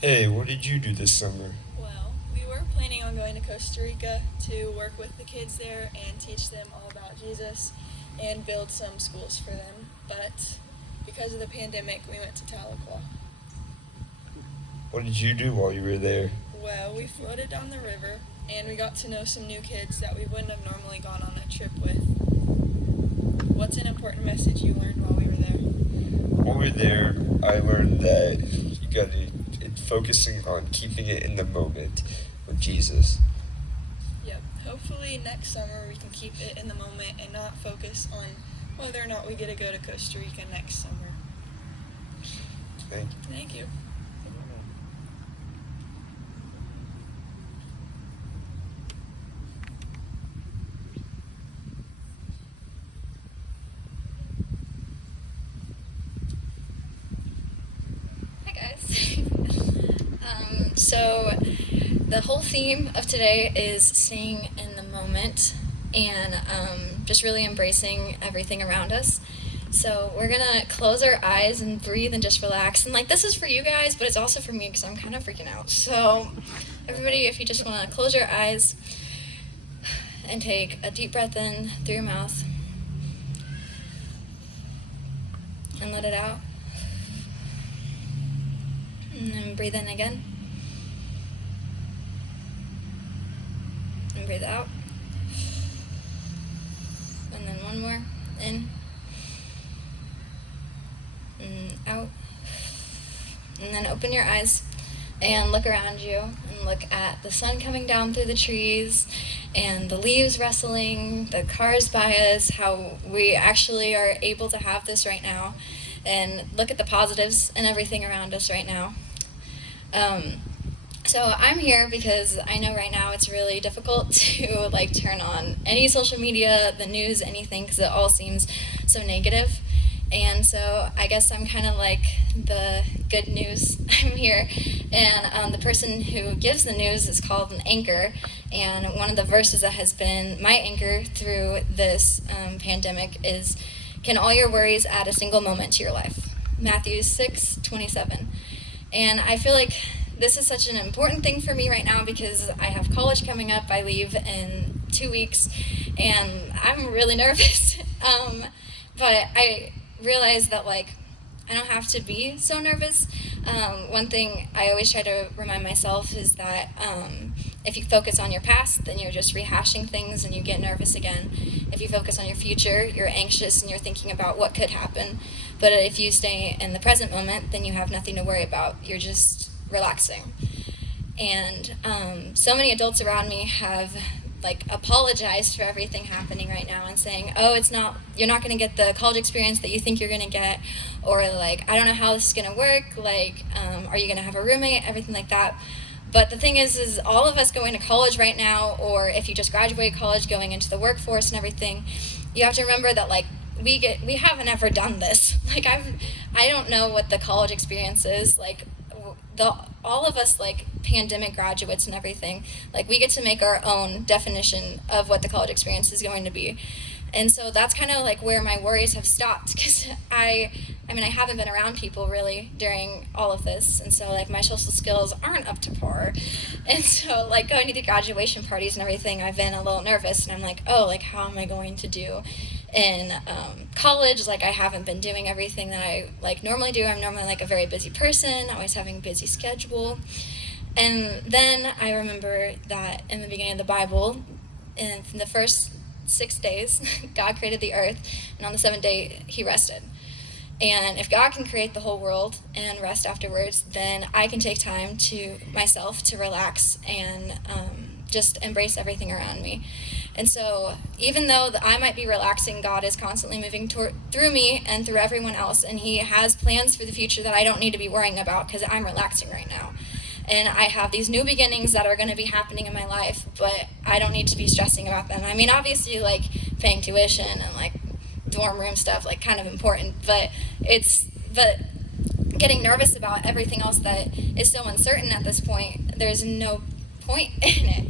Hey, what did you do this summer? Well, we were planning on going to Costa Rica to work with the kids there and teach them all about Jesus and build some schools for them. But because of the pandemic, we went to Tahlequah. What did you do while you were there? Well, we floated down the river and we got to know some new kids that we wouldn't have normally gone on a trip with. What's an important message you learned while we were there? While we were there, I learned that you gotta focusing on keeping it in the moment with Jesus. Yep. Hopefully next summer we can keep it in the moment and not focus on whether or not we get to go to Costa Rica next summer. Thank you. Thank you. Hi guys. So the whole theme of today is staying in the moment and just really embracing everything around us. So we're gonna close our eyes and breathe and just relax. And like this is for you guys, but it's also for me because I'm kind of freaking out. So everybody, if you just want to close your eyes and take a deep breath in through your mouth and let it out. And then breathe in again. And breathe out. And then one more. In. And out. And then open your eyes and look around you and look at the sun coming down through the trees and the leaves rustling, the cars by us, how we actually are able to have this right now. And look at the positives and everything around us right now. So I'm here because I know right now it's really difficult to like turn on any social media, the news, anything, because it all seems so negative. And so I guess I'm kind of like the good news. I'm here, and the person who gives the news is called an anchor. And one of the verses that has been my anchor through this pandemic is, "Can all your worries add a single moment to your life?" Matthew 6:27. And I feel like this is such an important thing for me right now because I have college coming up. I leave in 2 weeks, and I'm really nervous. But I realize that like I don't have to be so nervous. One thing I always try to remind myself is that if you focus on your past, then you're just rehashing things and you get nervous again. If you focus on your future, you're anxious and you're thinking about what could happen. But if you stay in the present moment, then you have nothing to worry about. You're just relaxing. And so many adults around me have like apologized for everything happening right now and saying, oh, you're not going to get the college experience that you think you're going to get, or like, I don't know how this is going to work, like, are you going to have a roommate, everything like that. But the thing is all of us going to college right now, or if you just graduated college going into the workforce and everything, you have to remember that like we haven't ever done this. Like I don't know what the college experience is like. All of us like pandemic graduates and everything, like we get to make our own definition of what the college experience is going to be. And so that's kind of like where my worries have stopped, because I haven't been around people really during all of this, and so like my social skills aren't up to par. And so like going to the graduation parties and everything, I've been a little nervous, and I'm like, oh, like how am I going to do in college? Like I haven't been doing everything that I like normally do. I'm normally like a very busy person, always having a busy schedule. And then I remember that in the beginning of the Bible, in the first 6 days, God created the earth, and on the seventh day, he rested. And if God can create the whole world and rest afterwards, then I can take time to myself to relax and just embrace everything around me. And so even though I might be relaxing, God is constantly moving through me and through everyone else, and he has plans for the future that I don't need to be worrying about because I'm relaxing right now. And I have these new beginnings that are going to be happening in my life, but I don't need to be stressing about them. I mean, obviously, like, paying tuition and, like, dorm room stuff, like, kind of important, but getting nervous about everything else that is so uncertain at this point, there's no point in it.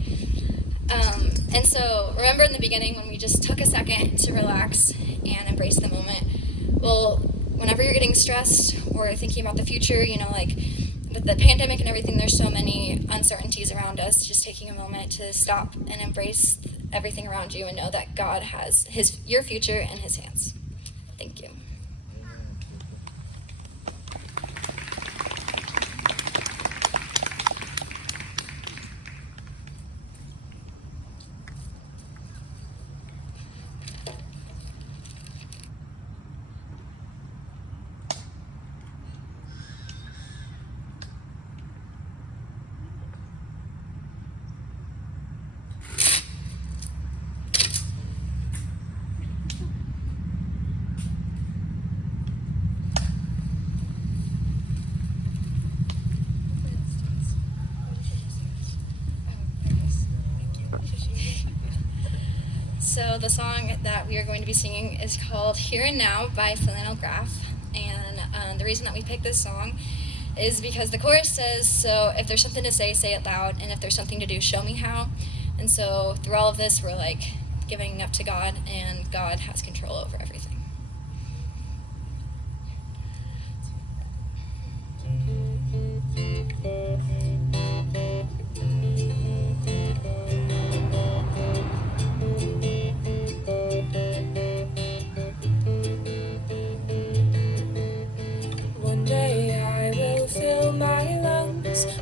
And so, remember in the beginning when we just took a second to relax and embrace the moment? Well, whenever you're getting stressed or thinking about the future, you know, like, with the pandemic and everything, there's so many uncertainties around us. Just taking a moment to stop and embrace everything around you and know that God has your future in His hands. Thank you. So the song that we are going to be singing is called Here and Now by Flannel Graph. And the reason that we picked this song is because the chorus says, so if there's something to say, say it loud. And if there's something to do, show me how. And so through all of this, we're like giving up to God, and God has control over everything.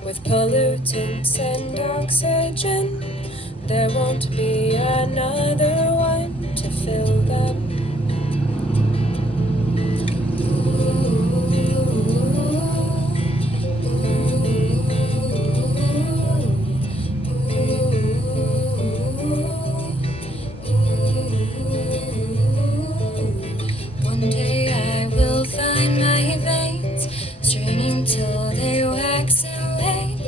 With pollutants and oxygen, there won't be another one to fill them. One day I will find my veins straining till they wax and wane.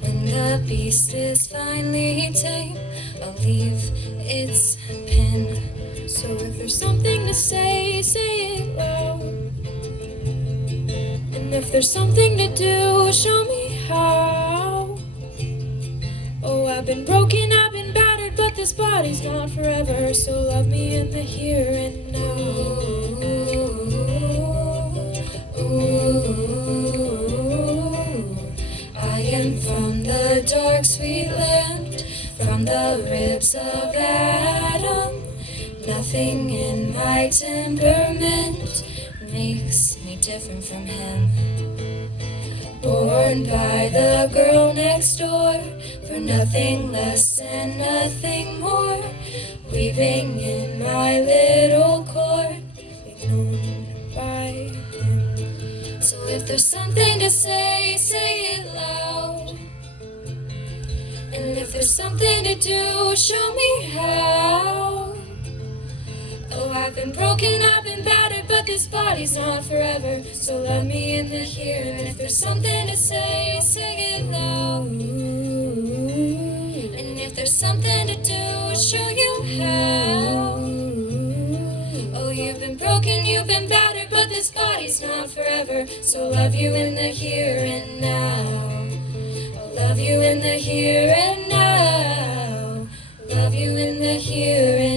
When the beast is finally tame, I'll leave its pen. So if there's something to say, say it loud. And if there's something to do, show me how. Oh, I've been broken, I've been battered, but this body's not forever. So love me in the here and now. I am from the dark, sweet land, from the ribs of Adam. Nothing in my temperament makes me different from him. Born by the girl next door, for nothing less and nothing more. Weaving in my little court, known by him. So if there's something to say, say it loud. And if there's something to do, show me how. Oh, I've been broken, I've been battered, but this body's not forever. So let me in the here. And if there's something to say, say it loud. And if there's something to do, show you how. Oh, you've been broken, you've been battered, but this body's not forever. So love you in the here and now. I'll love you in the here and now. Love you in the here and now.